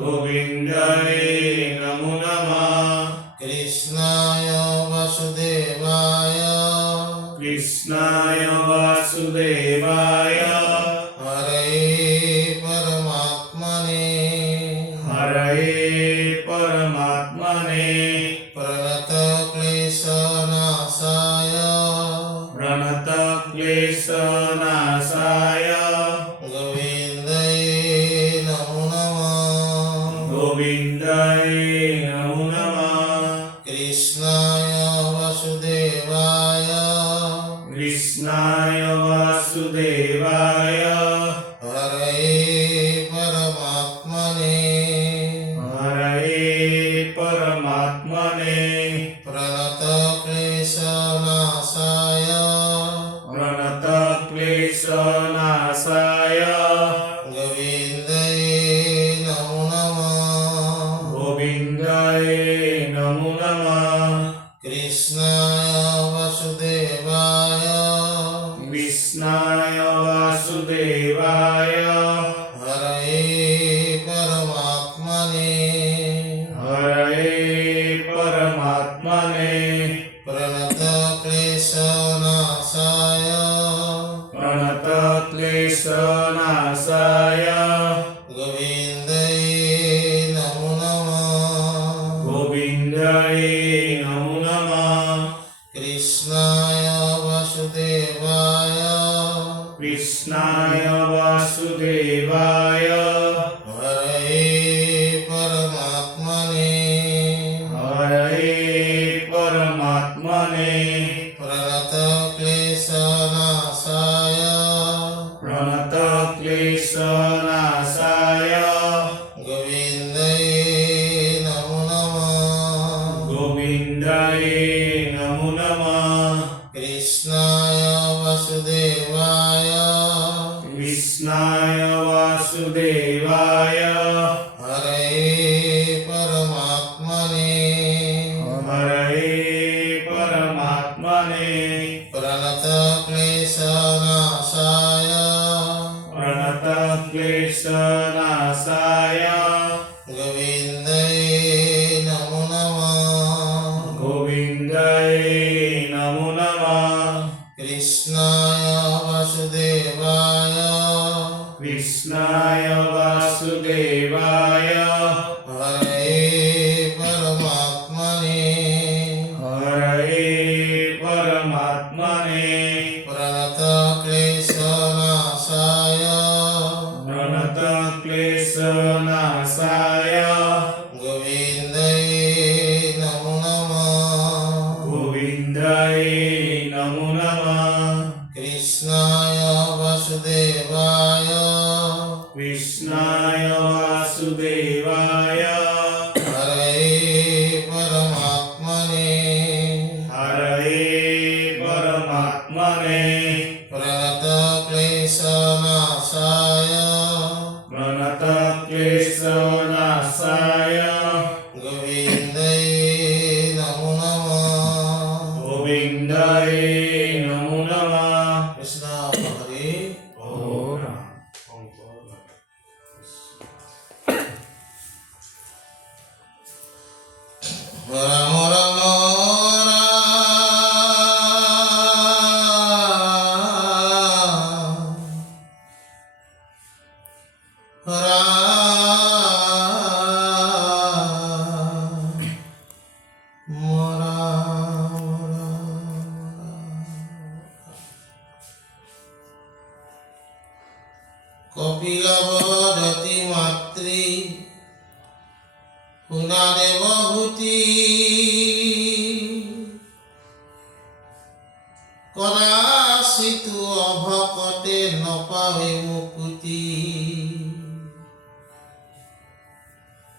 Govindaye namo namah. हरये परमात्मने प्रणतक्लेशनाशाय प्रणतक्लेशनाशाय गोविन्दाय नमो नमः गोविन्दाय नमो नमः कृष्णाय वासुदेवाय कृष्णाय वासुदेवाय हरये परमात्मने हरये परमात्मने प्रणतक्लेशनाशाय प्रणतक्लेशनाशाय गोविन्दाय नमो नमः गोविन्दाय नमो नमः कृष्णाय वासुदेवाय कृष्णाय वासुदेवाय हरये परमात्मने हरये परमात्मने प्रणतक्लेशनाशाय प्रणतक्लेशनाशाय गोविन्दाय नमो नमः गोविन्दाय नमो नमः कृष्णाय वासुदेवाय कृष्णाय वासुदेवाय हरये परमात्मने हरये परमात्मने प्रणतक्लेशनाशाय प्रणतक्लेशनाशाय गोविन्दाय नमो नमः गोविन्दाय नमो नमः कृष्णाय वासुदेवाय कृष्णाय वासुदेवाय हरये परमात्मने हरये परमात्मने प्रणतक्लेशनाशाय प्रणतक्लेशनाशाय गोविन्दाय नमो नमः गोविन्दाय नमो नमः कृष्णाय वासुदेवाय कृष्णाय वासुदेवाय हरये परमात्मने हरये परमात्मने प्रणतक्लेशनाशाय प्रणतक्लेशनाशाय गोविन्दाय नमो नमः गोविन्दाय नमो नमः कृष्णाय वासुदेवाय कृष्णाय वासुदेवाय हरये परमात्मने हरये परमात्मने प्रणतक्लेशनाशाय प्रणतक्लेशनाशाय गोविन्दाय नमो नमः गोविन्दाय नमो नमः कृष्ण हरे ओम राम राम কপিলবদতি মাতৃ পুনাদেব ভূতি কদাচিতু অভকতে নপাৱে মুকুতি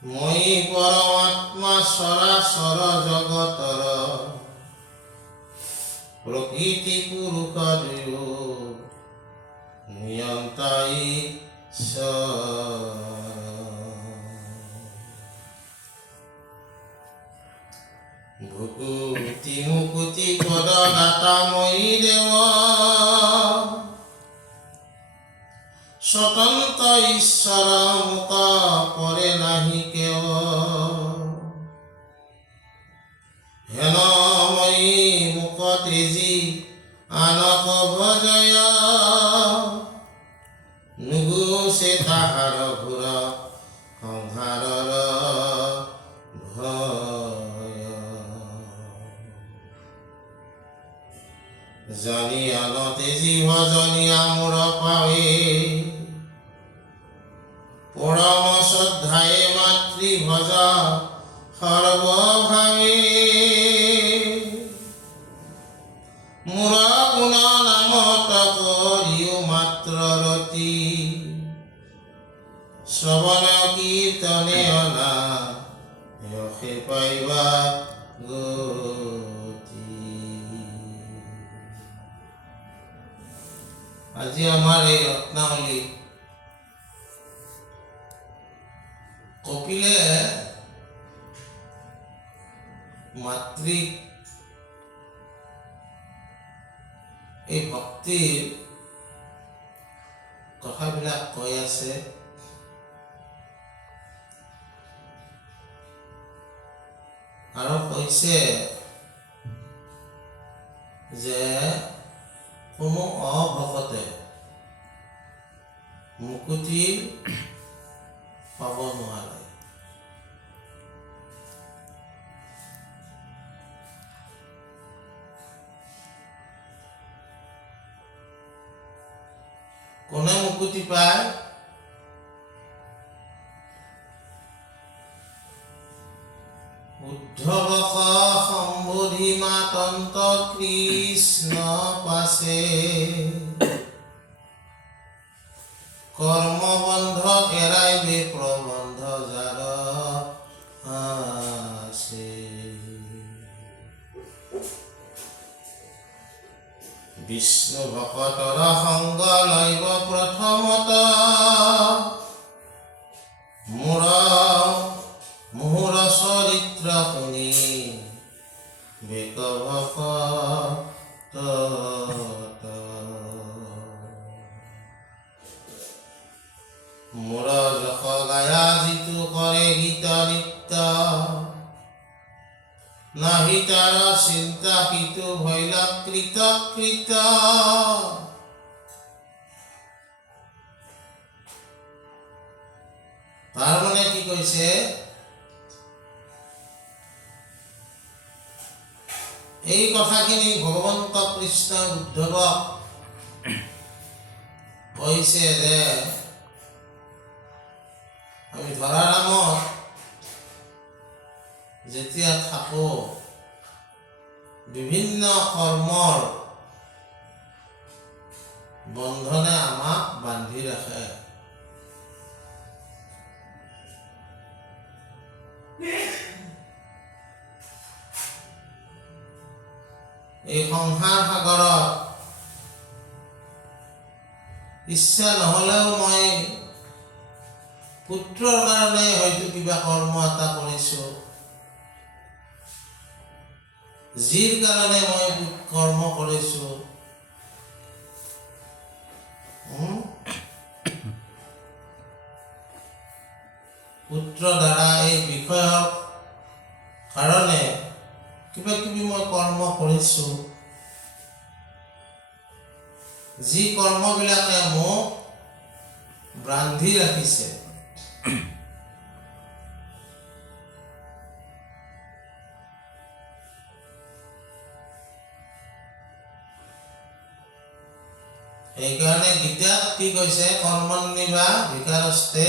মই পরমাত্মা সরাসর জগতর প্রকৃতি পুরুষ নিয়ন্তাই ভুকুতি মুকুতি পদ দাতা মই দেব স্বতন্ত্র ঈশ্বর মুক পরে নাহি কেৱ হেন মই মুক তেজি আনক ভজয় নুগুছে তাহাৰ ঘোৰ সংসাৰৰ জানি আনতে জীৱ জনিয়া মোৰ পাৱে পৰম শ্ৰদ্ধায়ে মাতৃ ভজা সৰ্বভাৱে মোৰ গুণ নামত কৰিও মাত্ৰ ৰতি শ্ৰৱণ কীৰ্তনে অনা যশে পাইবা গতি। আজি আমাৰ এই ৰত্নাৱলী কপিলে মাতৃক এই ভক্তিৰ কথাবিলাক কৈ আছে। আৰু কৈছে যে কোনো অভকতে মুকুতি পাব নোৱাৰে। কোনে মুকুতি পায়? উদ্ধৱক সম্বোধি মাতন্ত কৃষ্ণ পাছে কৰ্মবন্ধ এৰাইবে প্ৰবন্ধ যাৰ আছে। বিষ্ণু ভকতৰ সংগ লইব প্ৰথমত মোহৰ চৰিত্ৰ শুনি বেক ভকত মোৰ যশ গায়া যিটো কৰে গীত নিত্য নাহি তাৰ চিন্তা সিটো ভৈল কৃত। তাৰ মানে কি কৈছে? এই কথাখিনি ভগৱন্ত কৃষ্ণ উদ্ধৱক কৈছে যে আমি ধৰাৰামত যেতিয়া থাকো বিভিন্ন কৰ্মৰ বন্ধনে আমাক বান্ধি ৰাখে। এই সংসাৰ সাগৰত ইচ্ছা নহলেও মই পুত্ৰৰ কাৰণে হয়তো কিবা কৰ্ম এটা কৰিছো, যিৰ কাৰণে মই কৰ্ম কৰিছো, পুত্ৰ দ্বাৰা এই বিষয়ৰ কাৰণে কিবা কিবি মই কৰ্ম কৰিছো, যি কৰ্মবিলাকে মোক বান্ধি ৰাখিছে। সেইকাৰণে গীতাত কি কৈছে? কৰ্মণ্যেৱা বিকাৰস্তে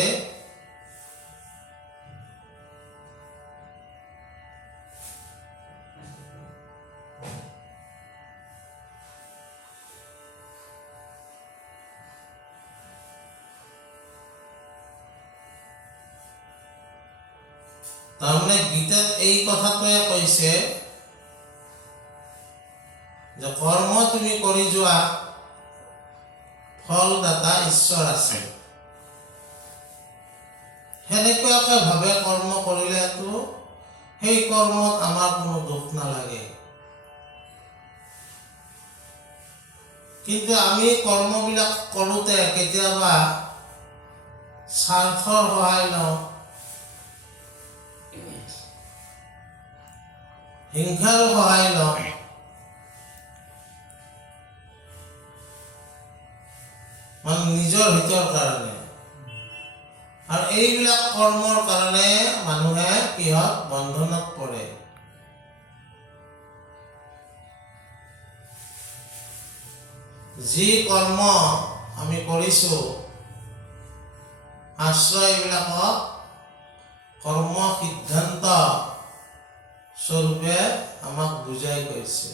তাৰমানে গীতাত এই কথাটোৱে কৈছে যে কৰ্ম তুমি কৰি যোৱা, ফলদাতা ঈশ্বৰ আছে। সেনেকুৱাকে ভাৱে কৰ্ম কৰিলেতো সেই কৰ্মত আমাৰ কোনো দুখ নালাগে। কিন্তু আমি কৰ্মবিলাক কৰোঁতে কেতিয়াবা স্বাৰ্থৰ সহায় লওঁ, হিংসাৰো সহায় লওঁ, মানে নিজৰ হিতৰ কাৰণে। আৰু এইবিলাক কৰ্মৰ কাৰণে মানুহে কিহত বন্ধনত পৰে। যি কৰ্ম আমি কৰিছোঁ আশ্ৰয়বিলাকক কৰ্ম সিদ্ধান্ত স্বৰূপে আমাক বুজাই গৈছে।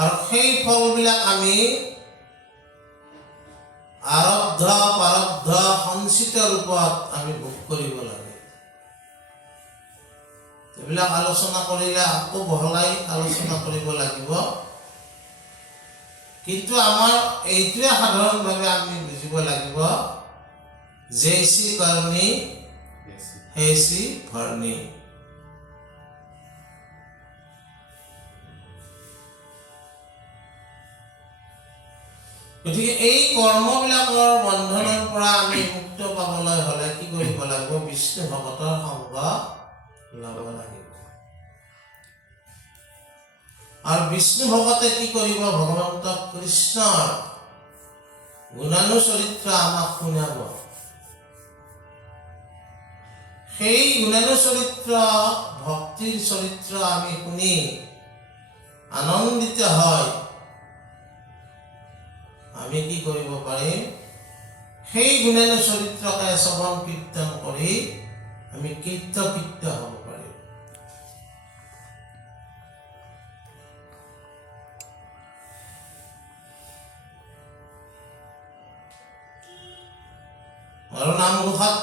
আৰু সেই ফলবিলাক আমি আৰব্ধ প্ৰাৰব্ধ সঞ্চিত ৰূপত আমি ভোগ কৰিব লাগে। এইবিলাক আলোচনা কৰিলে আকৌ বহলাই আলোচনা কৰিব লাগিব, কিন্তু আমাৰ এইটোৱে সাধাৰণভাৱে আমি বুজিব লাগিব, জেইসি কৰ্ণী হেইসি ভৰণী। গতিকে এই কৰ্মবিলাকৰ বন্ধনৰ পৰা আমি মুক্ত পাবলৈ হ'লে কি কৰিব লাগিব? বিষ্ণু ভগতৰ সংগ ল'ব লাগিব। আৰু বিষ্ণু ভগতে কি কৰিব? ভগৱন্ত কৃষ্ণৰ গুণানুচৰিত্ৰ আমাক শুনাব। সেই গুণানুচৰিত্ৰ ভক্তিৰ চৰিত্ৰ আমি শুনি আনন্দিত হয় আমি কি কৰিব পাৰিম? সেই গুণানুচৰিত্ৰকে শ্ৰৱণ কীৰ্তন কৰি আমি কৃতকৃত্য হ'ব পাৰিম। আৰু নামঘোষাত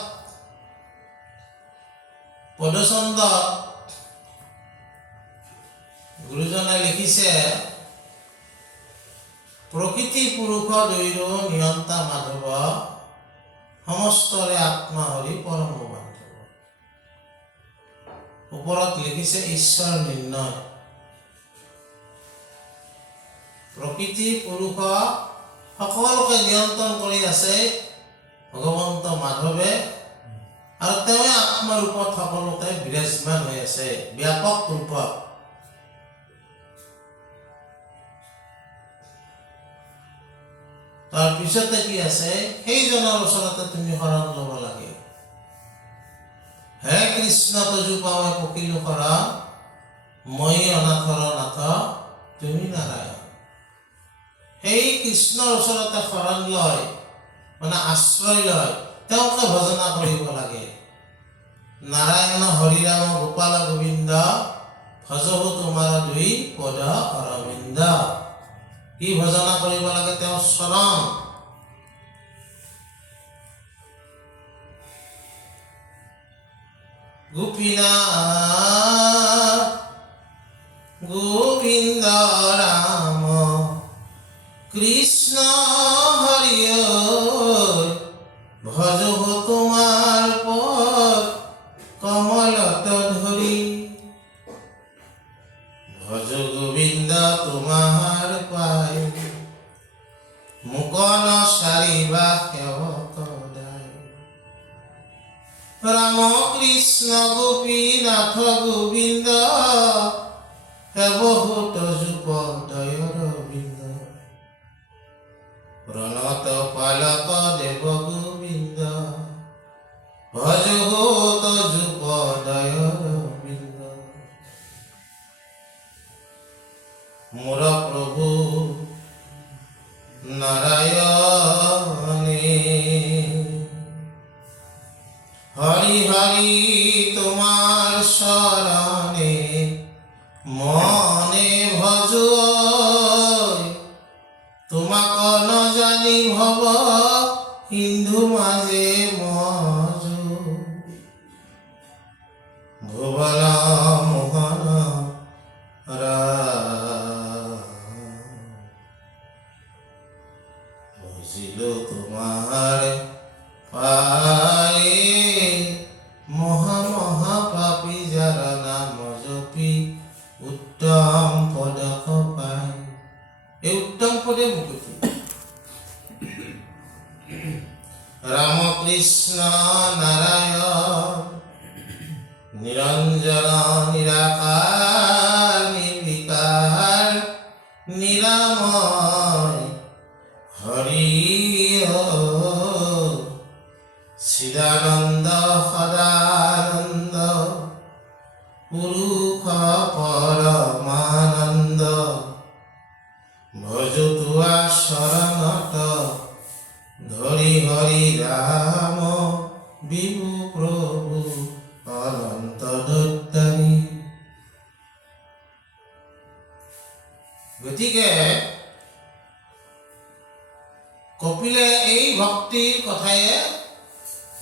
পদচন্দ গুৰুজনে লিখিছে, প্ৰকৃতি পুৰুষ দৈৰ নিয়ন্তা মাধৱ, সমস্তৰে আত্মা হৰি পৰম বান্ধৱ। ওপৰত লিখিছে ঈশ্বৰ নিৰ্ণয়। প্ৰকৃতি পুৰুষ সকলোকে নিয়ন্ত্ৰণ কৰি আছে ভগৱন্ত মাধৱে, আৰু তেওঁ আত্মৰূপত সকলোতে বিৰাজমান হৈ আছে ব্যাপক ৰূপত। তাৰপিছতে কি আছে? সেইজনৰ ওচৰতে তুমি শৰণ ল'ব লাগে। হে কৃষ্ণ তজু পাৱে পকিলো শৰণ, মই অনাথৰ নাথ তুমি নাৰায়ণ। সেই কৃষ্ণৰ ওচৰতে শৰণ লয়, মানে আশ্ৰয় লয়, তেওঁকে ভজনা কৰিব লাগে। নাৰায়ণ হৰিৰাম গোপাল গোবিন্দ, ভজহো তোমাৰ দুই পদ অৰবিন্দ। কি ভজনা কৰিব লাগে? তেওঁৰ চৰণ। গোপীনাথ গোবিন্দ ৰাম কৃষ্ণ হৰি, ভজহো তোমাৰ পদ কমলত ধৰি। ভজ গোবিন্দ তোমাৰ পাই, মুকন সাৰিবা সেৱক দাই। ৰাম কৃষ্ণ গোপীনাথ গোবিন্দ, হে বহুত যুপ দয়ৰ বিন্দ। প্ৰণত পালক দেৱ গোবিন্দ, ভজহোত যুপ দয়ৰ বিন্দ। মোর প্রভু নারায়ণে, হরি হরি তোমার শরণে মনে ভজু। তোমাক ন জানি ভব হিন্দু মাঝে মজু। ভুবন মোহন বুঝিলো তোমার পায়ে, মহা মহা পাপী যারা নাম জপি উত্তম পদক পায়। এই উত্তম পদে মুকুতি। রামকৃষ্ণ নারায়ণ নিরঞ্জন নিরাকার নির্বিকার নিরাময় হরি চিদানন্দ সদানন্দ পুরুষ পরমানন্দ বিভু প্ৰভু অনন্ত দত্তানী। গতিকে কপিলে এই ভক্তিৰ কথায়ে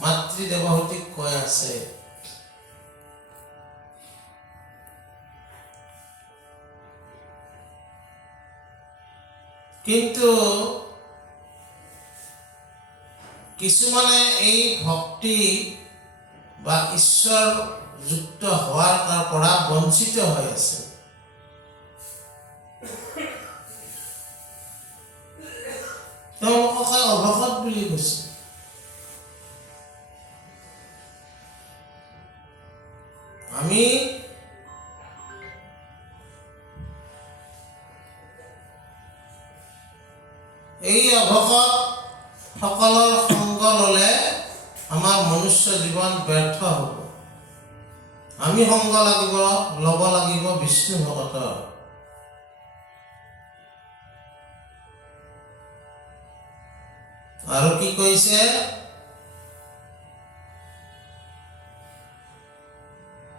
মাতৃ দেৱহূতিক কৈ আছে। কিন্তু কিছুমানে এই ভক্তি বা ঈশ্বৰ যুক্ত হোৱাৰ পৰা বঞ্চিত হৈ আছে। তেওঁলোকে অভকত বুলি কৈছে। আমি এই অভকত সকলৰ সংগ ল'লে আমাৰ মনুষ্য জীৱন ব্যৰ্থ হ'ব। আমি সংগ ল'ব লাগিব বিষ্ণু ভকতৰ। আৰু কি কৈছে?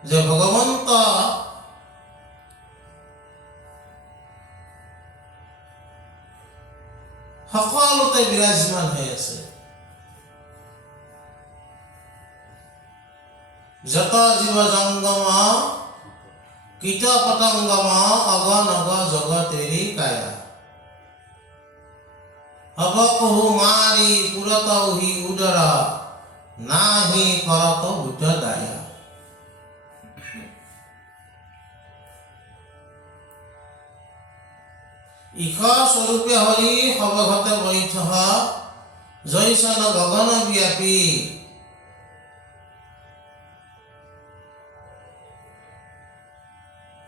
যে ভগৱন্ত সকলোতে বিৰাজমান হৈ আছে। যত জীৱ জংগম কীট পতংগম অগনগ জগতেৰি কায়া অবকহু মাৰি পুৰতৌহি উদৰ নাহি কৰত বুদ্ধ দায়া। ঈশ স্বৰূপে হৰি সবঘতে বৈঠ জৈচন গগন ব্যাপী।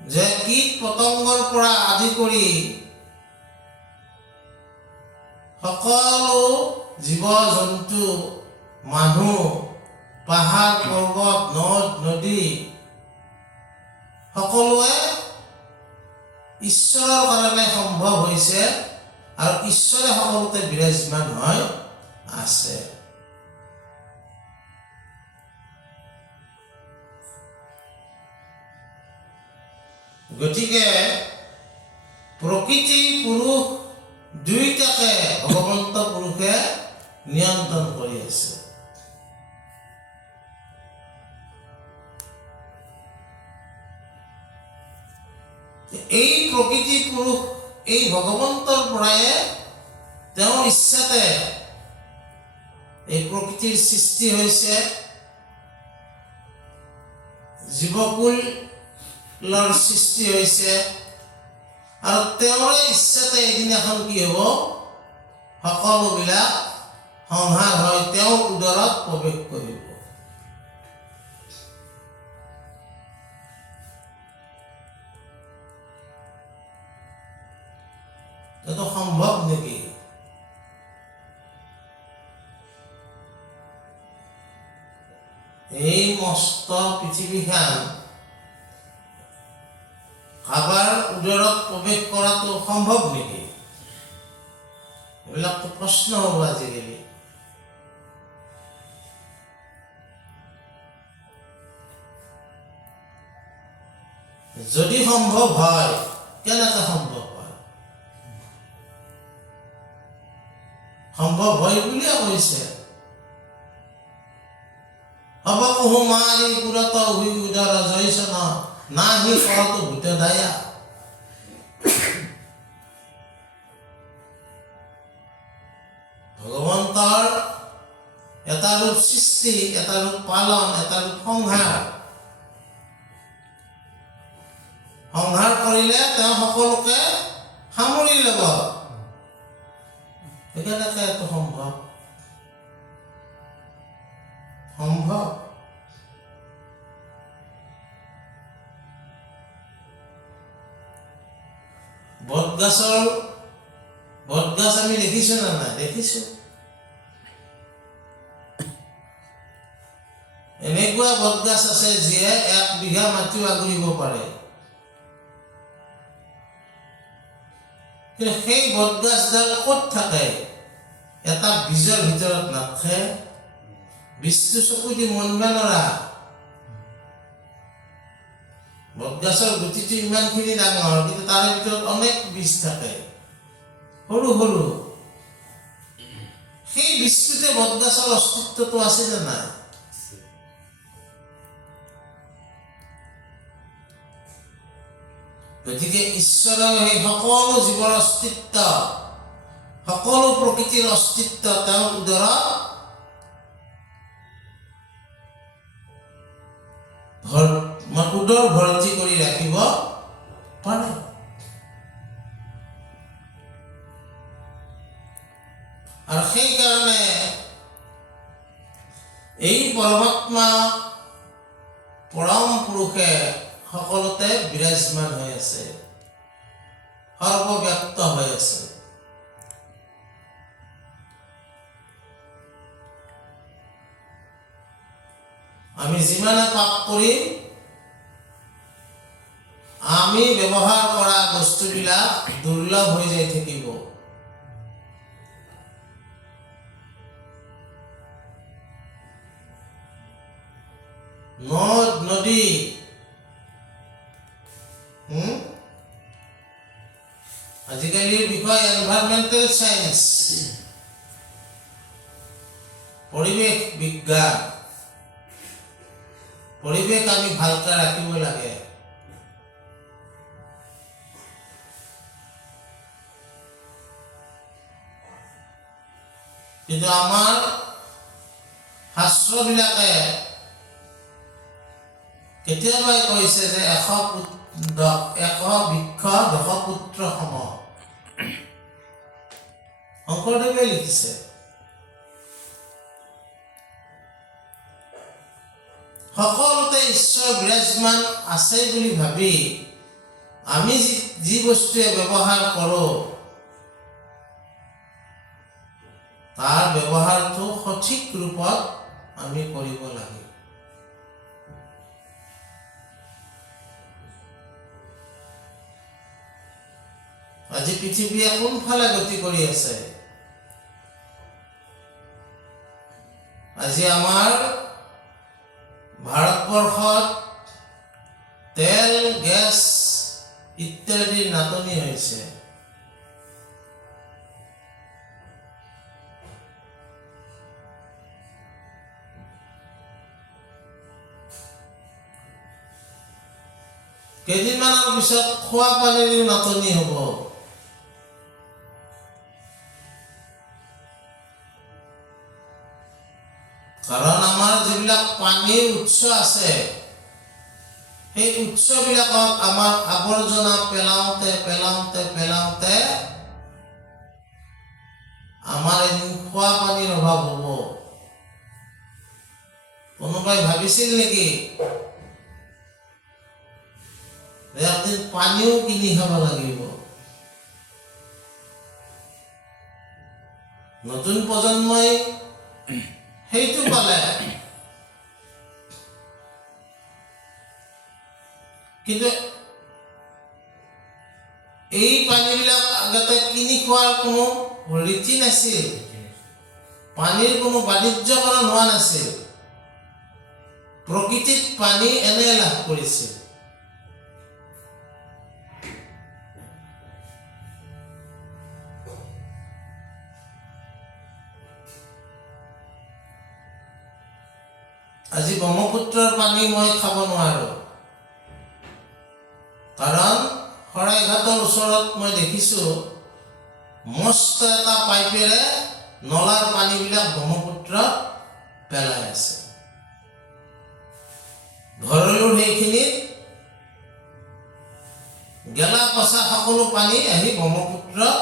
যে কীট পতংগৰ পৰা আদি কৰি সকলো জীৱ জন্তু মানুহ পাহাৰ পৰ্বত নদ নদী সকলোৱে ঈশ্বৰৰ কাৰণে সম্ভৱ হৈছে আৰু ঈশ্বৰে সকলোতে বিৰাজমান হৈ আছে। গতিকে প্ৰকৃতি পুৰুষ দুইটাকে ভগৱন্ত পুৰুষে নিয়ন্ত্ৰণ কৰি আছে। এই প্ৰকৃতি পুৰুষ এই ভগৱন্তৰ পৰাই তেওঁৰ ইচ্ছাতে এই প্ৰকৃতিৰ সৃষ্টি হৈছে। জীৱকুলৰ সৃষ্টি হৈছে আৰু তেওঁৰে ইচ্ছাতে এদিনাখন কি হ'ব? সকলোবিলাক সংহাৰ হৈ তেওঁৰ উদৰত প্ৰৱেশ কৰিব। এইটো সম্ভৱ নেকি? এই মস্ত পৃথিৱীখন কাৰোবাৰ উদৰত প্ৰৱেশ কৰাটো সম্ভৱ নেকি? এইবিলাকতো প্ৰশ্ন হ'ব আজিকালি। যদি সম্ভৱ হয়, কেনেকৈ সম্ভৱ হয়? সম্ভৱ হয় বুলিয়ে কৈছে। অবকহু মাৰি পুৰতৌহি উদৰ জৈচন নাহি কৰত বুদ্ধ দায়া। ভগৱন্তৰ এটা ৰূপ সৃষ্টি, এটা ৰূপ পালন, এটা ৰূপ সংহাৰ। সংহাৰ কৰিলে তেওঁ সকলোকে সামৰি ল'ব। কেনেকৈ এইটো সম্ভৱ? সম্ভৱ। বটগাছ আমি দেখিছো না নাই? দেখিছো। এনেকুৱা বটগাছ আছে যিয়ে 1 বিঘা মাটিও আগুৰিব পাৰে। কিন্তু সেই বটগাছডাল ক'ত থাকে? এটা বীজৰ ভিতৰত নাথাকে। বীজটো চকু দি মনিব নোৱাৰা বটগছৰ গুটিটো ইমানখিনি ডাঙৰ কিন্তু তাৰে ভিতৰত অনেক বীজ থাকে সৰু সৰু সেই বীজটোতে বটগছৰ অস্তিত্বটো আছে নে নাই গতিকে ঈশ্বৰৰ সেই সকলো জীৱৰ অস্তিত্ব সকলো প্ৰকৃতিৰ অস্তিত্ব তেওঁৰ উদৰত উদৰ ভৰ্তি কৰি ৰাখিব পাৰে আৰু সেইকাৰণে এই পৰমাত্মা পৰম পুৰুষে সকলোতে বিৰাজমান হৈ আছে সৰ্বব্যাপ্ত হৈ আছে আমি যিমানে পাপ কৰিম আমি ব্যৱহাৰ কৰা বস্তুবিলাক দুৰ্লভ হৈ যাই থাকিব নদ নদী আজিকালিৰ বিষয় এনভাইৰনমেণ্টেল সায়েন্স পৰিৱেশ বিজ্ঞান পৰিৱেশ আমি ভালকৈ ৰাখিব লাগে কিন্তু আমাৰ শাস্ত্ৰবিলাকে কেতিয়াবাই কৈছে যে এশ বৃক্ষ ১০০ পুত্ৰ সম শংকৰদেৱে লিখিছে সকলোতে ঈশ্বৰ বিৰাজমান আছে বুলি ভাবি আমি যি বস্তুৱে ব্যৱহাৰ কৰোঁ তাৰ ব্যৱহাৰটো সঠিক ৰূপত আমি কৰিব লাগে আজি পৃথিৱীয়ে কোনফালে গতি কৰি আছে আজি আমাৰ ভাৰতবৰ্ষত তেল গেছ ইত্যাদিৰ নাটনি হৈছে কেইদিনমানৰ পিছত খোৱা পানীৰ নাটনি হ'ব কাৰণ আমাৰ যিবিলাক পানীৰ উৎস আছে সেই উৎসবিলাকক আমাৰ আৱৰ্জনা পেলাওঁতে পেলাওঁতে পেলাওঁতে আমাৰ এদিন খোৱা পানীৰ অভাৱ হ'ব কোনোবাই ভাবিছিল নেকি যে এদিন পানীও কিনি খাব লাগিব নতুন প্ৰজন্মই সেইটো পালে কিন্তু এই পানীবিলাক আগতে কিনি খোৱাৰ কোনো ৰীতি নাছিল পানীৰ কোনো বাণিজ্যকৰণ হোৱা নাছিল প্ৰকৃতিত পানী এনে লাভ কৰিছিল আজি ব্ৰহ্মপুত্ৰৰ পানী মই খাব নোৱাৰো কাৰণ শৰাইঘাটৰ ওচৰত মই দেখিছো মস্ত এটা পাইপেৰে নলাৰ পানীবিলাক ব্ৰহ্মপুত্ৰত পেলাই আছে ঘৰলৈও সেইখিনিত গেলা পচা সকলো পানী আহি ব্ৰহ্মপুত্ৰত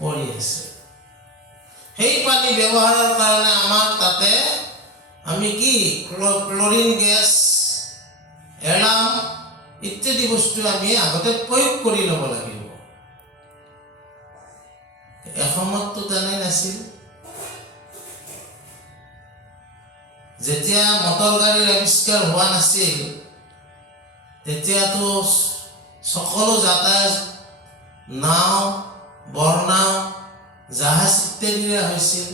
পৰি আছে সেই পানী ব্যৱহাৰৰ কাৰণে আমাৰ তাতে আমি কি ক্লোৰিন গেছ এলাম ইত্যাদি বস্তু আমি আগতে প্ৰয়োগ কৰি ল'ব লাগিব এসময়ততো তেনে নাছিল যেতিয়া মটৰ গাড়ীৰ আৱিষ্কাৰ হোৱা নাছিল তেতিয়াতো সকলো যাতায়াত নাও বৰনাও জাহাজ ইত্যাদিৰে হৈছিল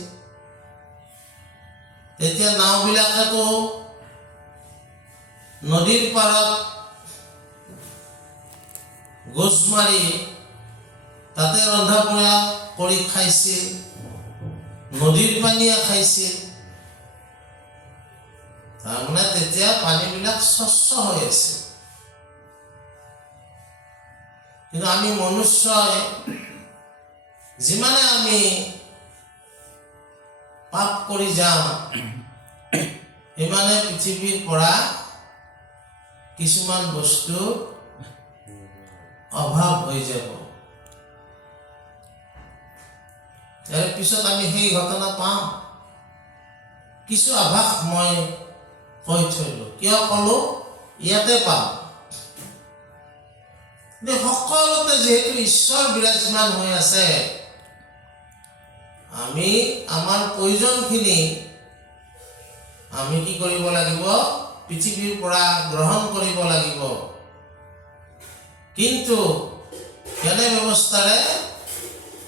তেতিয়া নাওবিলাকেতো নদীৰ পাৰত গোজ মাৰি তাতে ৰন্ধা বঢ়া কৰি খাইছিল, নদীৰ পানীয়ে খাইছিল। তাৰমানে তেতিয়া পানীবিলাক স্বচ্ছ হৈ আছিল। কিন্তু আমি মনুষ্যই যিমানে আমি পাপ কৰি যাম, সিমানে পৃথিৱীৰ পৰা কিছুমান বস্তু অভাৱ হৈ যাব। ইয়াৰ পিছত আমি সেই ঘটনা পাম। কিছু আভাস মই কৈ থৈলো, কিয় ক'লো ইয়াতে পাম। সকলোতে যিহেতু ঈশ্বৰ বিৰাজমান হৈ আছে, আমি আমাৰ প্ৰয়োজনখিনি আমি কি কৰিব লাগিব? পৃথিৱীৰ পৰা গ্ৰহণ কৰিব লাগিব। কিন্তু কেনে ব্যৱস্থাৰে?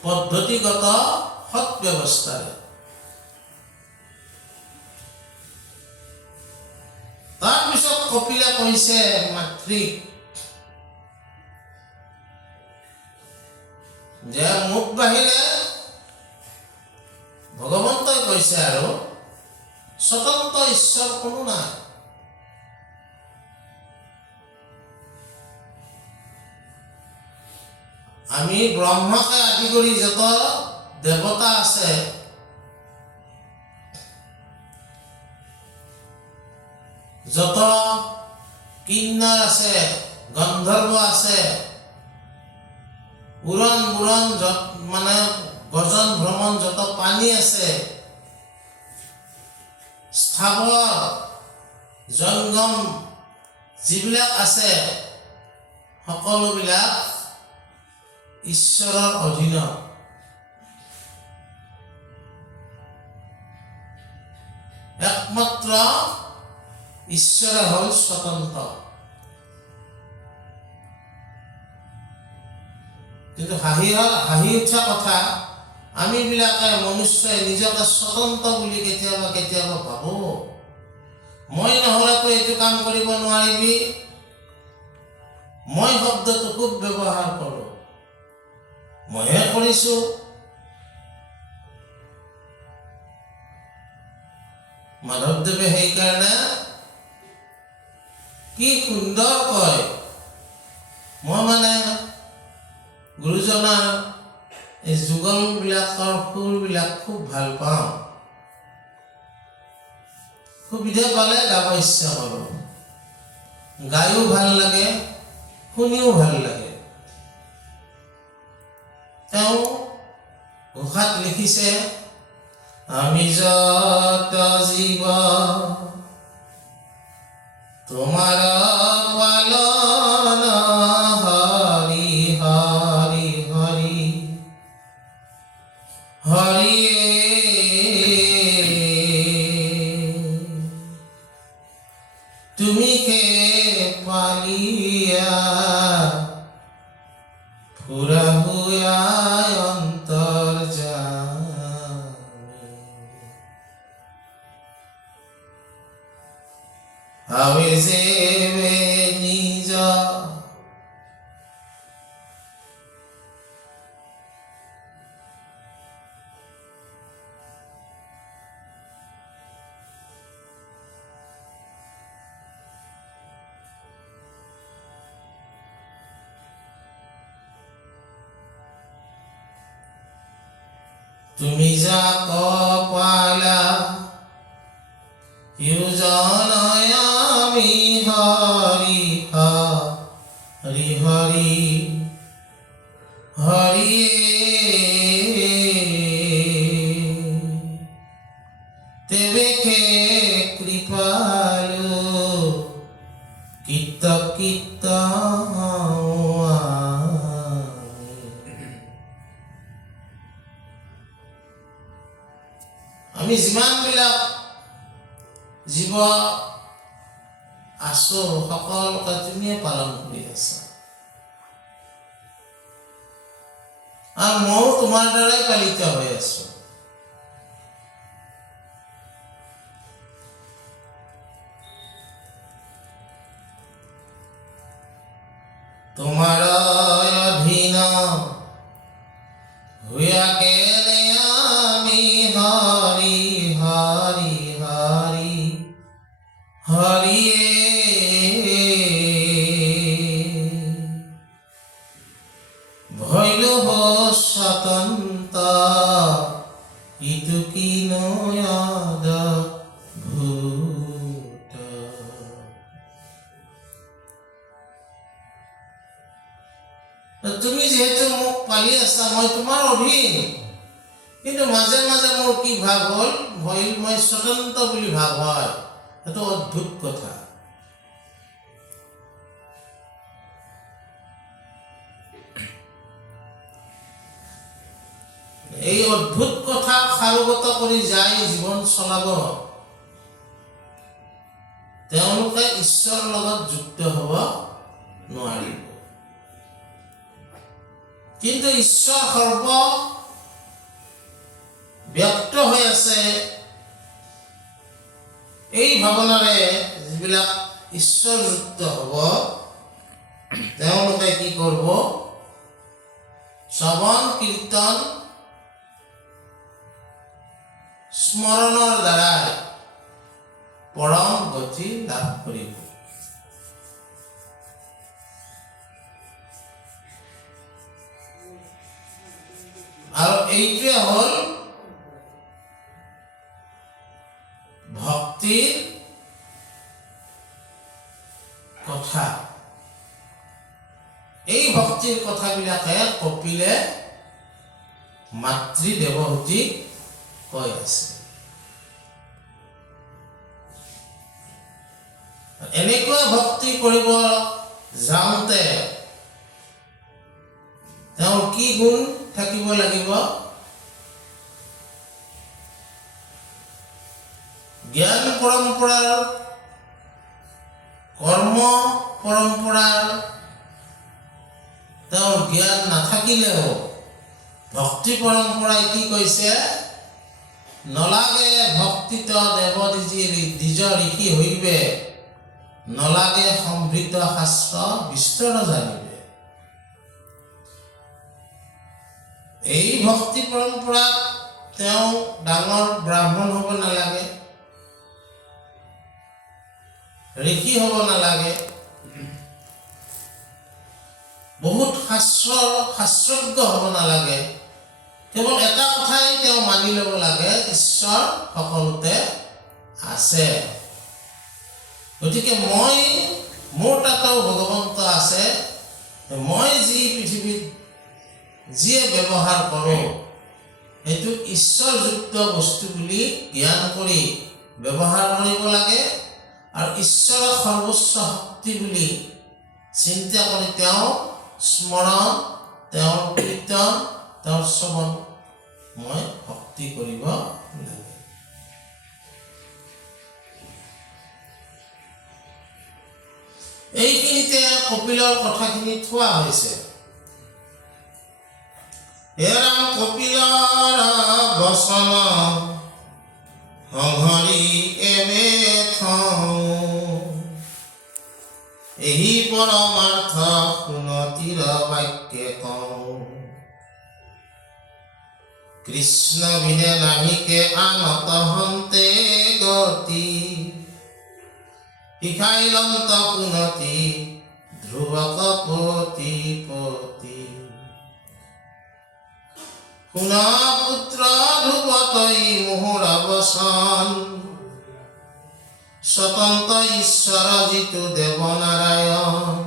পদ্ধতিগত সৎ ব্যৱস্থাৰে। তাৰপিছত কপিলে কৈছে মাতৃক যে মোক বাহিৰে, ভগৱন্তই কৈছে আৰু, স্বতন্ত্ৰ ঈশ্বৰ কোনো নাই। আমি ব্ৰহ্মাকে আদি কৰি যত দেৱতা আছে, যত কিন্নৰ আছে, গন্ধৰ্ব আছে, উৰণ বুৰণ যত মানে গজন ভ্ৰমণ যত পানী আছে, স্থাৱৰ জংগম যিবিলাক আছে, সকলোবিলাক ঈশ্বৰৰ অধীনত। একমাত্ৰ ঈশ্বৰে হ'ল স্বতন্ত্ৰ। কিন্তু হাঁহি উঠা কথা, আমিবিলাকে মনুষ্যই নিজকে স্বতন্ত্ৰ বুলি কেতিয়াবা কেতিয়াবা ভাবো। মই নহ'লেতো এইটো কাম কৰিব নোৱাৰিবি, মই শব্দটো খুব ব্যৱহাৰ কৰোঁ। মইহে কৰিছো। মাধৱদেৱে সেইকাৰণে কি সুন্দৰ কয়, মই মানে গুৰুজনাৰ এই যুগলবিলাকৰ সুৰবিলাক খুব ভাল পাওঁ। সুবিধা পালে গাব ইচ্ছা কৰোঁ। গায়ো ভাল লাগে, শুনিও ভাল লাগে। তেওঁ ঘোষাত লিখিছে, আমি যত জীৱ তোমাৰ পালন হৰি হৰি হৰি হৰি তুমি কে পালিয়া ফুৰা হুয়া অন্তৰ আবে যেবে নিজ তুমি যাক পালা ইউজনয় আমি হৰি হৰি হৰি হৰি তেবেকে কৃপালু কিত কিত আমি যিমানবিলাক জীৱ আছো, সকলোকে তুমিয়ে পালন কৰি আছা। আৰু ময়ো তোমাৰ দ্বাৰাই পালিত হৈ আছো। তোমার অধীন হইয়া কেনে আমি হরি হরি হরি হরিয়ে ভৈল স্বতন্ত্র ইতু কি নয়াদ ভূত। তুমি যেহেতু মোক পালি আছা, মই তোমাৰ অধীন, কিন্তু মাজে মাজে মোৰ কি ভাৱ হ'ল, ভইল মই স্বতন্ত্ৰ বুলি ভাৱ হয়। সেইটো অদ্ভুত কথা। এই অদ্ভুত কথা সাৰোগত কৰি যাই জীৱন চলাব, তেওঁলোকে ঈশ্বৰৰ লগত যুক্ত হ'ব নোৱাৰিব। কিন্তু ঈশ্বৰ সৰ্ব ব্যক্ত হৈ আছে, এই ভাৱনাৰে যিবিলাক ঈশ্বৰযুক্ত হ'ব, তেওঁলোকে কি কৰিব? শ্ৰৱণ কীৰ্তন স্মৰণৰ দ্বাৰাই পৰম গতি লাভ কৰিব। আৰু এইটোৱে হ'ল ভক্তিৰ কথা। এই ভক্তিৰ কথাবিলাকে কপিলে মাতৃ দেৱহূতিক কৈ আছে। এনেকুৱা ভক্তি কৰিব যাওঁতে তেওঁৰ কি গুণ থাকিব লাগিব? জ্ঞান পৰম্পৰাৰ, কৰ্ম পৰম্পৰাৰ তেওঁৰ জ্ঞান নাথাকিলেও ভক্তি পৰম্পৰাই কি কৈছে? নলাগে ভক্তিত দেৱ দ্বিজ ঋষি হইবে, নলাগে সমৃদ্ধ শাস্ত্ৰ বিস্তৰ জানিবে। এই ভক্তি পৰম্পৰাত তেওঁ ডাঙৰ ব্ৰাহ্মণ হ'ব নালাগে, ঋষি হ'ব নালাগে, বহুত শাস্ত্ৰজ্ঞ হ'ব নালাগে। কেৱল এটা কথাই তেওঁ মানি ল'ব লাগে, ঈশ্বৰ সকলোতে আছে। গতিকে মোৰ তাতো ভগৱন্ত আছে, মই যি পৃথিৱীত যিয়ে ব্যৱহাৰ কৰোঁ সেইটো ঈশ্বৰযুক্ত বস্তু বুলি জ্ঞান কৰি ব্যৱহাৰ কৰিব লাগে। আৰু ঈশ্বৰৰ সৰ্বোচ্চ শক্তি বুলি চিন্তা কৰি তেওঁ স্মৰণ, তেওঁৰ কীৰ্তন, তেওঁৰ শ্ৰৱণ মই ভক্তি কৰিব লাগে। এইখিনিতে কপিলৰ কথাখিনি থোৱা হৈছে। এৰাম কপিলৰ বচন সংহৰি এবে থওঁ, এই পৰমাৰ্থ শুনতিৰ বাক্যে কওঁ। কৃষ্ণ বিনে নাহিকে আনত হন্তে গতি, শিখাইলন্ত শুনতি ধ্ৰুৱক পতি পতি। শুন পুত্ৰ ধ্ৰুৱ তই মোহৰ বচন, স্বতন্ত্ৰ ঈশ্বৰ যিটো দেৱনাৰায়ণ।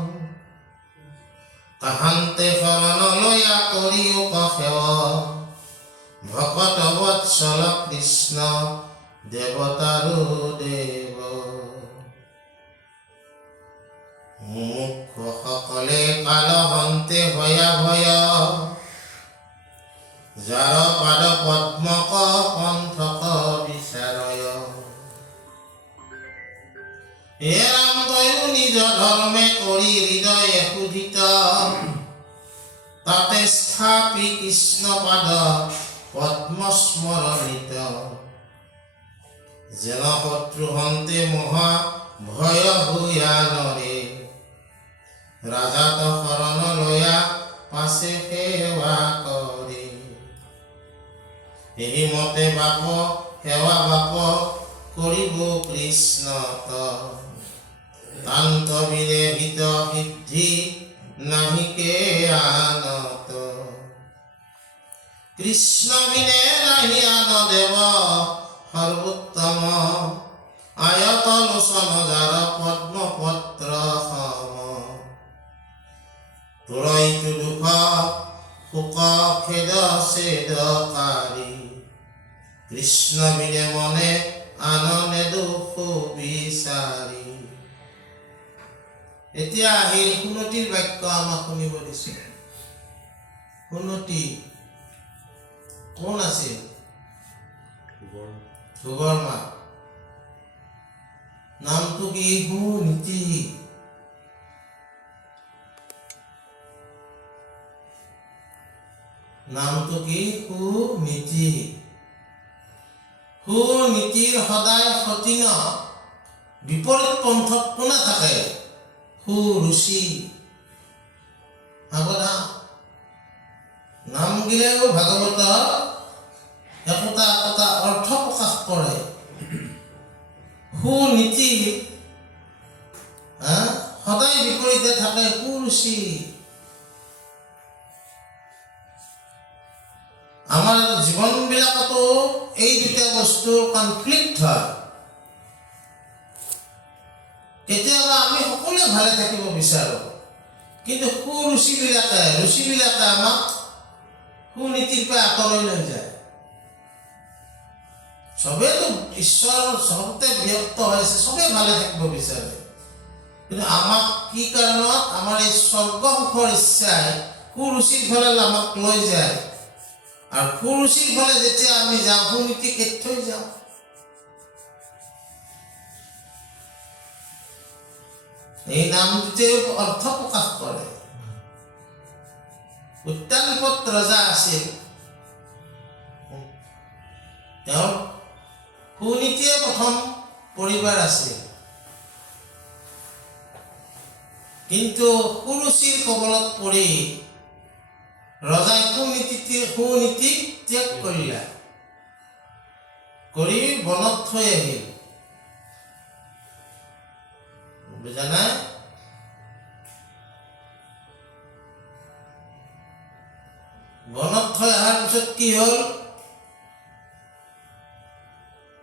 তাহান্তে শৰণ লয়া কৰিও সেৱ, ভকত বৎসল কৃষ্ণ দেৱতাৰো দেৱ। মুখ্য সকলে কালহন্তে ভয়া ভয়, যাৰ পাদ পদ্মক পন্থক বিচাৰয়। হে ৰাম তয়ো নিজ ধৰ্মে কৰি হৃদয়ে সুধিত, তাতে স্থাপি কৃষ্ণ পাদ পদ্ম স্মৰণিত। যেন শত্ৰু হন্তে মহা ভয় ভূয়া নৰে, ৰাজাত শৰণ লয়া পাছে সেৱা কৰে। এই মতে বাপ সেৱা বাপ কৰিব কৃষ্ণত, তান্ত বিনে হিত সিদ্ধি নাহিকে আনত। কৃষ্ণ বিনে নাহি আন দেৱ সৰ্বোত্তম, আয়ত লোচন যাৰ পদ্মপত্ৰ সম। তুৰৈতো দুখ শোক খেদ ছেদকাৰী, কৃষ্ণ বিনে মনে আননে দুখ বিচাৰি। এতিয়া আহিল সুনতিৰ বাক্য আমাক শুনিব দিছে। সুনতি কোন আছিল? ধ্ৰুৱৰ মাক। নামটো কি? সুনীতি। নামটো কি? সুনীতি। সুনীতিৰ সদায় সতীন বিপৰীত পন্থত কোনে থাকে? সুৰুচি। সাৱধান, নাম গিলেও ভাগৱতৰ একোটা একোটা অৰ্থ প্ৰকাশ কৰে। সুনীতি সদায় বিপৰীতে থাকে সুৰুচি। আমাৰ জীৱনবিলাকতো এই দুটা বস্তুৰ কনফ্লিক্ট হয়। কেতিয়াবা আমি সকলোৱে ভালে থাকিব বিচাৰোঁ, কিন্তু ৰুচিবিলাকে আমাক সুনীতিৰ পৰা আঁতৰাই লৈ যায়। চবেইতো ঈশ্বৰৰ চবতে ব্যক্ত হৈ আছে, চবেই ভালে থাকিব বিচাৰে, কিন্তু আমাক কি কাৰণত আমাৰ এই স্বৰ্গ সুখৰ ইচ্ছাই সুৰুচিৰ ফালে আমাক লৈ যায়। আৰু সুৰুচিৰ ফালে যেতিয়া আমি যাওঁ, সুনীতিক এৰি থৈ যাওঁ। এই নামটোতে অৰ্থ প্ৰকাশ কৰে। উত্তানপদ ৰজা আছিল, তেওঁৰ সুনীতিয়ে প্ৰথম পৰিবাৰ আছিল, কিন্তু সুৰুচিৰ কবলত পৰি ৰজাই সুনীতিক ত্যাগ কৰিলে, কৰি বনত থৈ আহিল। বুজা নাই? বনত থৈ অহাৰ পিছত কি হ'ল?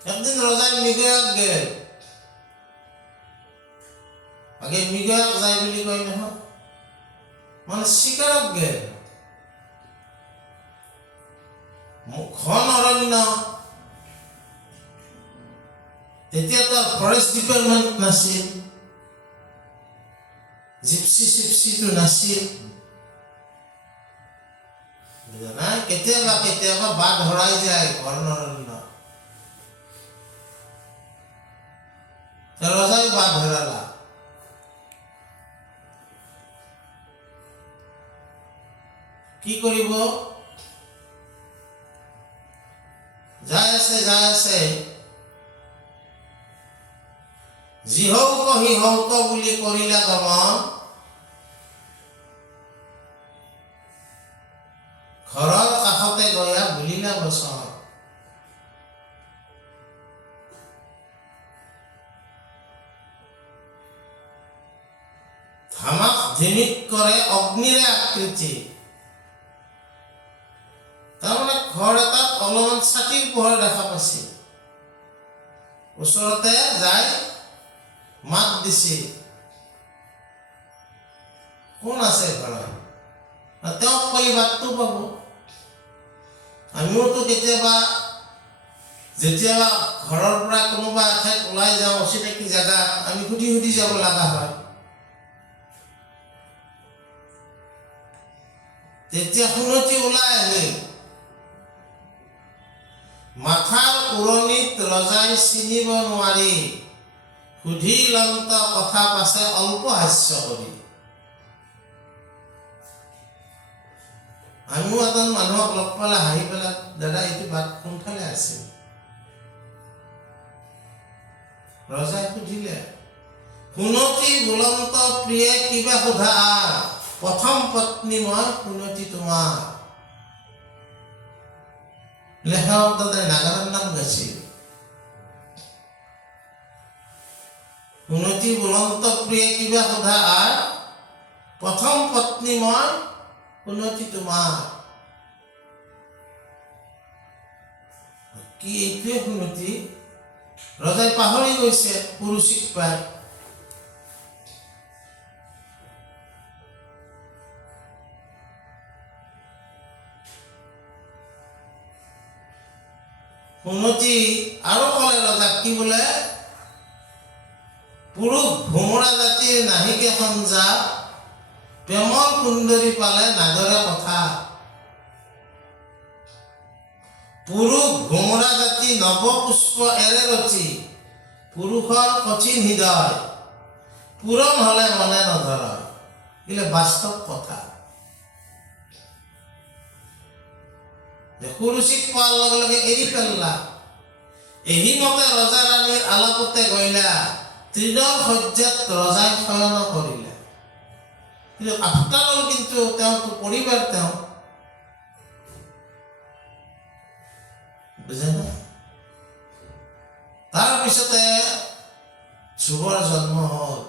একদিন ৰজাই মৃগয়াক গেল। আগে মৃগয়াক যায় বুলি কয় নহয়, মানে চিকাৰত গেল। ঘন অৰণ্য, তেতিয়াতো ফৰেষ্ট ডিপাৰ্টমেণ্ট নাছিল, জিপচিটো নাছিল। কেতিয়াবা বাঘ হৰাই যায় ঘন অৰণ্য। ৰজাই বাঘ হেৰালা। কি কৰিব? যাই আছে যি হওক সি হওক বুলি কৰিলে গমন, ঘৰৰ কাষতে গয়া বুলিলা বচন। ধামাক ধিমিক কৰে অগ্নিৰে আকৃতি। তাৰমানে ঘৰ এটাত অলপমান ছাতিৰ পোহৰ দেখা পাইছিল, ওচৰতে যাই মাত দিছিল, কোন আছে ঘৰত? তেওঁক কলি বাটটো পাব। আমিওতো কেতিয়াবা যেতিয়াবা ঘৰৰ পৰা কোনোবা এঠাইত ওলাই যাওঁ, অচিনাকি জেগাত আমি সুধি যাব লগা হয়। তেতিয়া সুনতি ওলাই আহিল। মাথাৰ উৰণিত ৰজাই চিনিব নোৱাৰি, সুধিলন্ত কথা পাছে অল্প হাস্য কৰি। আমিও এজন মানুহক লগ পালে হাঁহি পেলাই, দাদা এইটো বাট কোনফালে আছিল? ৰজাই সুধিলে, সুনতি বুলন্ত প্ৰিয়ে কিবা সোধা প্ৰথম পত্নী মই সুনতি তোমাৰ লেখক দাদাই নাগাৰাৰ নাম গাইছিল সুনতি বুলন্ত প্ৰিয়ে কিবা সোধা প্ৰথম পত্নী মই সুনতি তোমাৰ কি এইটোৱে সুনতি ৰজাই পাহৰি গৈছে পুৰুষিক পাই সুনতি আৰু ক'লে ৰজাক কি বোলে পুৰুষ ভোমোৰা জাতিৰ নাহিকে সঞ্জা প্ৰেমৰ সুন্দৰী পালে নাগৰে কথা পুৰুষ ভোমোৰা জাতি নৱপুষ্প এৰে ৰচি পুৰুষৰ কঠিন হৃদয় পূৰণ হলে মনে নধৰ এগুলো বাস্তৱ কথা কুৰুচিক পোৱাৰ লগে লগে এৰি পেললা এই মতে ৰজা ৰাণীৰ আলাপতে গইলা তৃণৰ শয্যাত ৰজাই শয়ন কৰিলে কিন্তু আফটাৰ অল কিন্তু তেওঁটো পৰিবাৰ তেওঁ বুঝে না তাৰপিছতে ধ্ৰুৱৰ জন্ম হ'ল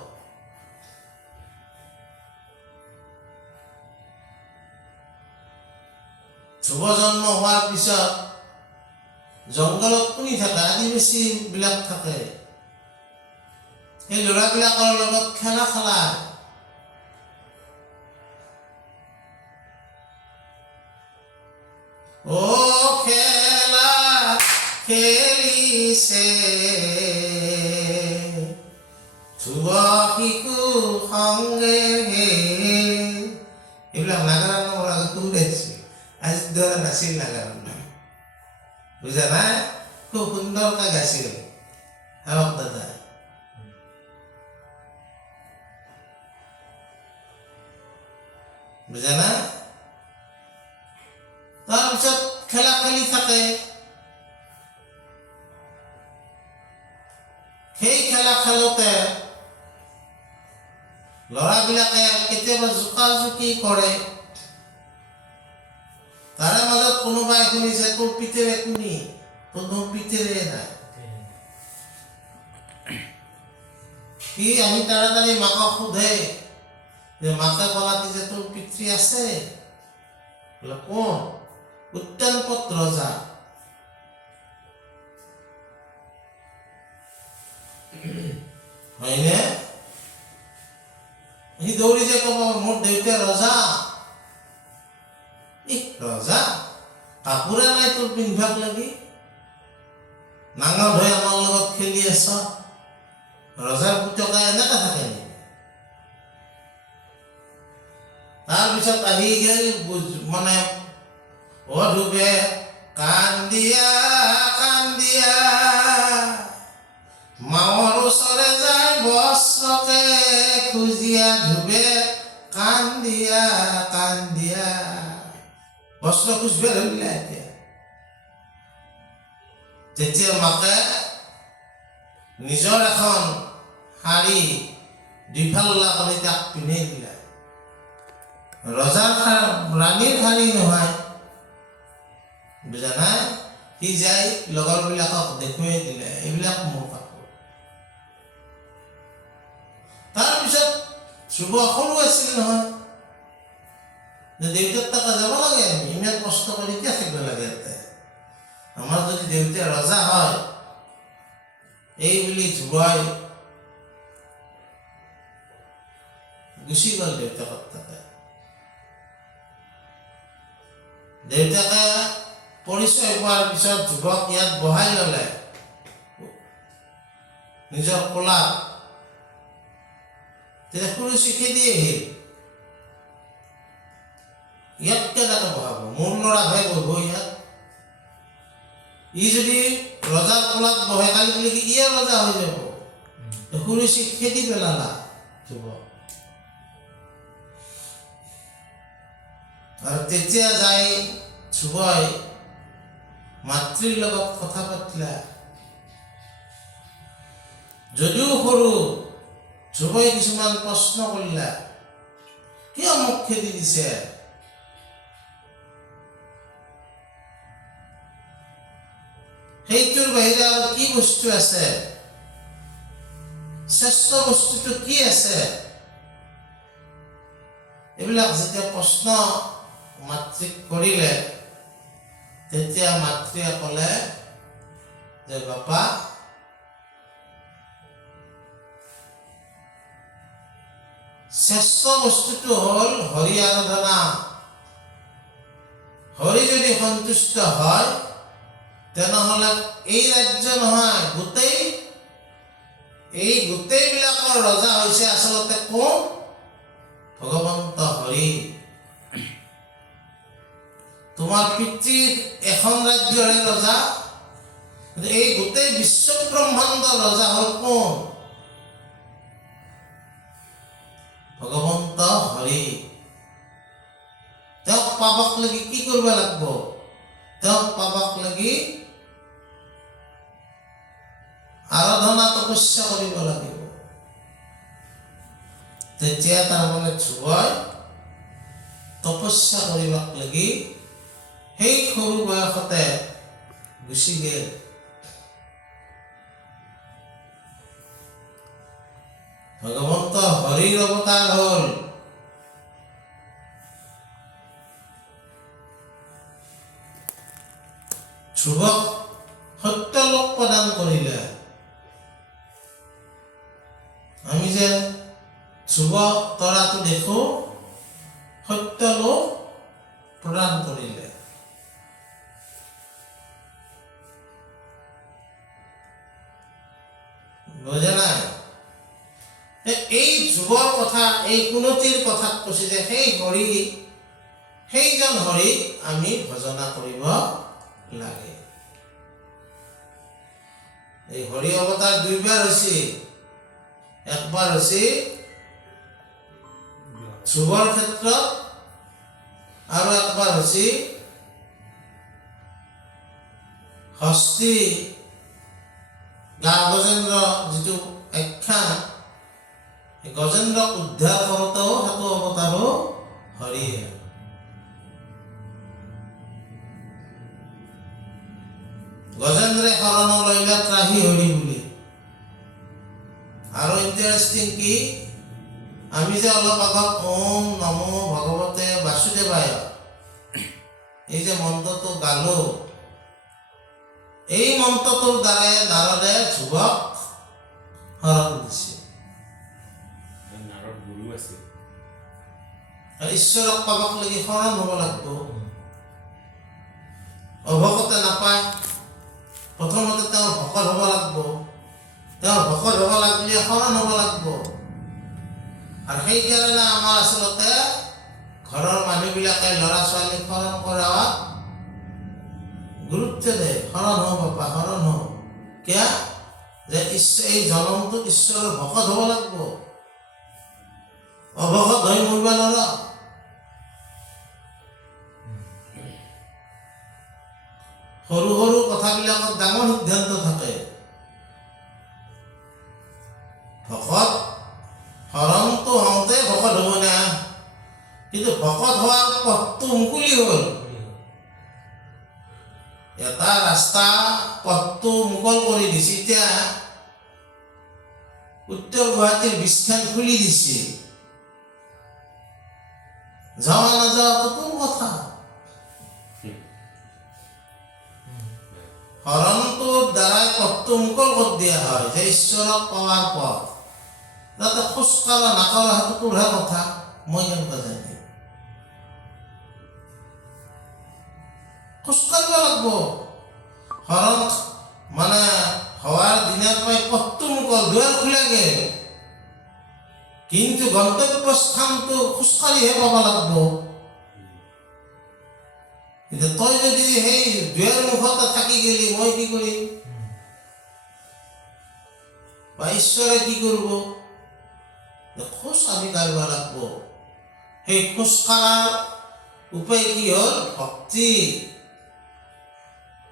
ধ্ৰুৱ জন্ম হোৱাৰ পিছত জংঘলত কোনি থাকে আদিবাসী বিলাক থাকে এই ল'ৰাবিলাকৰ লগত খেলা খেলা ও খেলা খেলিছে ধ্ৰুৱ শিশু সংগে এইবিলাক নাগাৰা নামৰ আগত কোন আজি ধৰা নাছিল নাগাৰা নাম বুজা নাই খুব সুন্দৰকৈ গাইছিল হাওক দাদা বুজা না তাৰপিছত খেলা খেলি থাকে সেই খেলা খেলোতে ল'ৰাবিলাকে কেতিয়াবা জোকাজুকি কৰে তাৰে মাজত কোনোবাই শুনিছে তোৰ পিতেৰে কোনি তোৰ পিতেৰে নাই সি আহি তাড়াতাড়ি মাকক সোধে যে মাকে ক'লাতি যে তোৰ পিতৃ আছে বোলে কোন উত্তানপদ ৰজা হয়নে সি দৌৰি যে ক'ব মোৰ দেউতা ৰজা ৰজা কাপোৰে নাই তোৰ পিন্ধাক লাগি নাঙল হৈ আমাৰ লগত খেলি আছ ৰজাৰ পুতকা এনেকা থাকে নেকি তাৰপিছত আহি গেল মানে অধুবে কান্দিয়া কান্দিয়া মাৱৰ ওচৰে যায় বস্ত্ৰকে খুজিয়া ধুবে কান্দিয়া কান্দিয়া বস্ত্ৰ খুজিব ধৰিলে এতিয়া তেতিয়া মাকে নিজৰ এখন শাৰী দুইফাল্লা কৰি তাক পিন্ধাই দিলে ৰজাৰ ৰাণীৰ শাৰী নহয় বুজা নাই সি যাই লগৰবিলাকক দেখুৱাই দিলে এইবিলাক মোৰ কাপোৰ তাৰপিছত ধ্ৰুৱ সৰু আছিল নহয় যে দেউতাৰ টকা যাব লাগে আমি ইমান কষ্ট কৰি কিয় থাকিব লাগে ইয়াতে আমাৰ যদি দেউতা ৰজা হয় এই বুলি ধ্ৰুৱই গুচি গ'ল দেউতাকৰ তাতে দেউতাকে পৰিচয় পোৱাৰ পিছত ধ্ৰুৱক ইয়াত বহাই ল'লে নিজৰ কোলাত তেতিয়া কুৰুচি খেদি আহিল ইয়াত কেনেকৈ বহাব মোৰ ল'ৰা হৈ বহিব ইয়াত ই যদি ৰজাৰ কোলাত বহে কালি বুলি কি ইয়ে ৰজা হৈ যাব কুৰুচি খেদি পেলালা ধ্ৰুৱ আৰু তেতিয়া যাই ধ্ৰুৱই মাতৃৰ লগত কথা পাতিলা যদিও সৰু ধ্ৰুৱই কিছুমান প্ৰশ্ন কৰিলে, কিয় মোক খেদি দিছে? সেইটোৰ বাহিৰে আৰু কি বস্তু আছে? শ্ৰেষ্ঠ বস্তুটো কি আছে? এইবিলাক যেতিয়া প্ৰশ্ন মাতৃক কৰিলে, তেতিয়া মাতৃয়ে ক'লে যে বাপা, শ্ৰেষ্ঠ বস্তুটো হ'ল হৰি আৰাধনা। হৰি যদি সন্তুষ্ট হয়, তেনেহ'লে এই ৰাজ্য নহয়, গোটেইবিলাকৰ ৰজা হৈছে আচলতে কোন? ভগৱন্ত হৰি। তোমাৰ পিতৃৰ এখন ৰাজ্যৰে ৰজা, এই গোটেই বিশ্ব ব্ৰহ্মাণ্ডৰ ৰজা হ'ল কোন? ভগৱন্ত হৰি। তেওঁক পাবাক লাগি কি কৰিব লাগিব? তেওঁক পাবাক লাগি আৰাধনা তপস্যা কৰিব লাগিব। তেতিয়া তাৰমানে ধ্ৰুৱই তপস্যা কৰিবাক লাগি সেই সৰু বয়সতে গুচি গেল। ভগৱন্ত হৰিৰ অৱতাৰ হ'ল। ধ্ৰুৱক সত্যলোক প্ৰদান কৰিলে। আমি যে ধ্ৰুৱ তৰাটো দেখো, সত্যলোক প্ৰদান কৰিলে। বুজা নাই? এই ধ্ৰুৱৰ কথা, এই কুনতিৰ কথাত কৈছে যে সেইজন হৰিক আমি ভজনা কৰিব লাগে। এই হৰি অৱতাৰ দুইবাৰ হৈছে। একবাৰ হৈছে ধ্ৰুৱৰ ক্ষেত্ৰত, আৰু একবাৰ হৈছে হস্তি গজেন্দ্ৰ যিটো আখ্যান, গজেন্দ্ৰক উদ্ধাৰ কৰোঁতেও সেইটো অৱতাৰো হৰিয়ে। গজেন্দ্ৰে শৰণ লইলে ত্ৰাহি হৰি বুলি। আৰু ইণ্টাৰেষ্টিং কি, আমি যে অলপ আগত ওম নমো ভগৱতে বাসুদেৱায় এই যে মন্ত্ৰটো গালো, এই মন্ত্ৰটোৰ দ্বাৰাই নাৰদে ধ্ৰুৱক হৰণ দিছে। ঈশ্বৰক পাবক লাগি শৰণ হ'ব লাগিব। অভকতে নাপায়, প্ৰথমতে তেওঁৰ ভকত হ'ব লাগিব। তেওঁৰ ভকত হ'ব লাগিলে শৰণ হ'ব লাগিব। আৰু সেইকাৰণে আমাৰ আচলতে ঘৰৰ মানুহবিলাকে ল'ৰা ছোৱালীক শৰণ কৰাত গুৰুত্ব দিয়ে। শৰণ হওঁ বাপা, শৰণ হওঁ। কিয়? যে এই জনমটো ঈশ্বৰৰ ভকত হ'ব লাগিব। অভকত হৈ মৰিব নোৱাৰা। সৰু সৰু কথাবিলাকত ডাঙৰ সিদ্ধান্ত থাকে। ভকত শৰণটো হওঁতে ভকত হ'ব না, কিন্তু ভকত হোৱাৰ পথটো মুকলি হ'ল। এটা ৰাস্তা পথটো মুকল কৰি দিছে। এতিয়া উত্তৰ গুৱাহাটীৰ বীজখন খুলি দিছে। যাৱা নাযাৱাটো কোন কথা? শৰণটোৰ দ্বাৰাই পথটো মুকল কৰি দিয়া হয়, যে ঈশ্বৰক পোৱাৰ পথ। যাতে খোজকাঢ়া নাকাঢ়া সেইটো তোৰহে কথা, মই কেনেকৈ জানিম? খোজকাঢ়িব লাগিব। শৰণ মানে হোৱাৰ দিনাৰ পৰাই পথটো মুকল, দুৱাৰ খোলা গেল। কিন্তু গন্তব্য স্থানটো খোজকাঢ়িহে পাব লাগিব। এতিয়া তই যদি সেই দুৱাৰ মুখতে থাকি গেলি, মই কি কৰিম? বা ঈশ্বৰে কি কৰিব? খোজ আমি কাঢ়িব লাগিব। সেই খোজ কঢ়াৰ উপায় কি হ'ল? ভক্তি।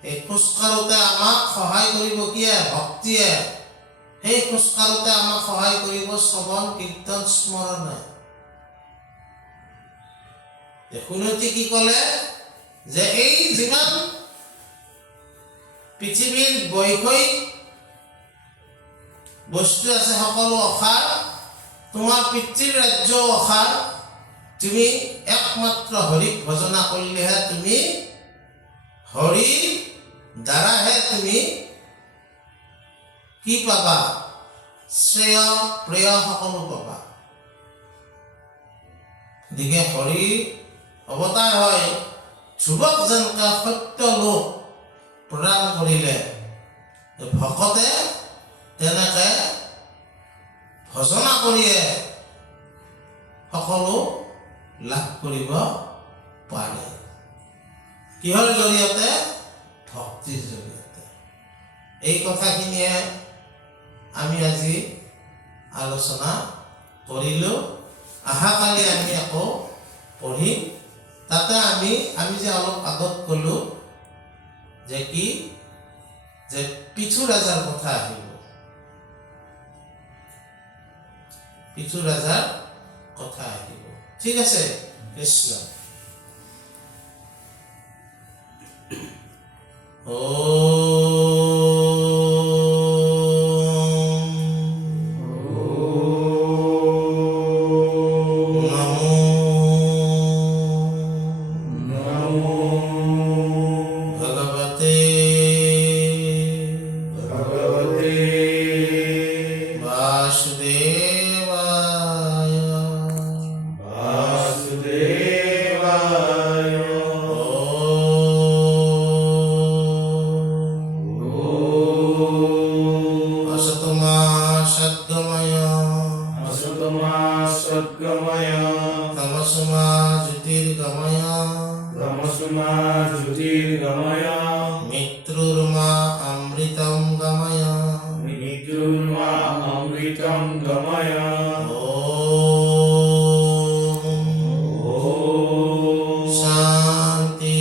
এই খোজ কাঢ়োতে আমাক সহায় কৰিব কিয়ে? ভক্তিয়ে। সেই খোজকাঢ়োতে আমাক সহায় কৰিব শ্ৰৱণ কীৰ্তন স্মৰণে। শুনতি কি ক'লে যে এই যিমান পৃথিৱীৰ বৈষয়িক বস্তু আছে সকলো অসাৰ, তোমাৰ পিতৃৰ ৰাজ্য অসাৰ, তুমি একমাত্ৰ হৰিক ভজনা কৰিলেহে তুমি হৰিৰ দ্বাৰাহে তুমি কি পাবা? শ্ৰেয় প্ৰেয় সকলো পাবা। গতিকে হৰিৰ অৱতাৰ হয় ধ্ৰুৱক যেনেকা সত্য লোক প্ৰদান কৰিলে, ভকতে তেনেকে ভজনা কৰিয়ে সকলো লাভ কৰিব পাৰে। কিহৰ জৰিয়তে? ভক্তিৰ জৰিয়তে। এই কথাখিনিয়ে আমি আজি আলোচনা কৰিলোঁ। অহাকালি আমি আকৌ পঢ়িম। তাতে আমি যে অলপ আগত ক'লোঁ যে কি, যে পিথু ৰাজাৰ কথা আহিব। পিথু ৰাজাৰ কথা আহিব। ঠিক আছে, কৃষ্ণ। शांति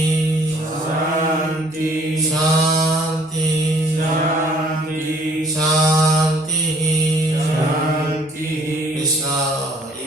शांति शांति।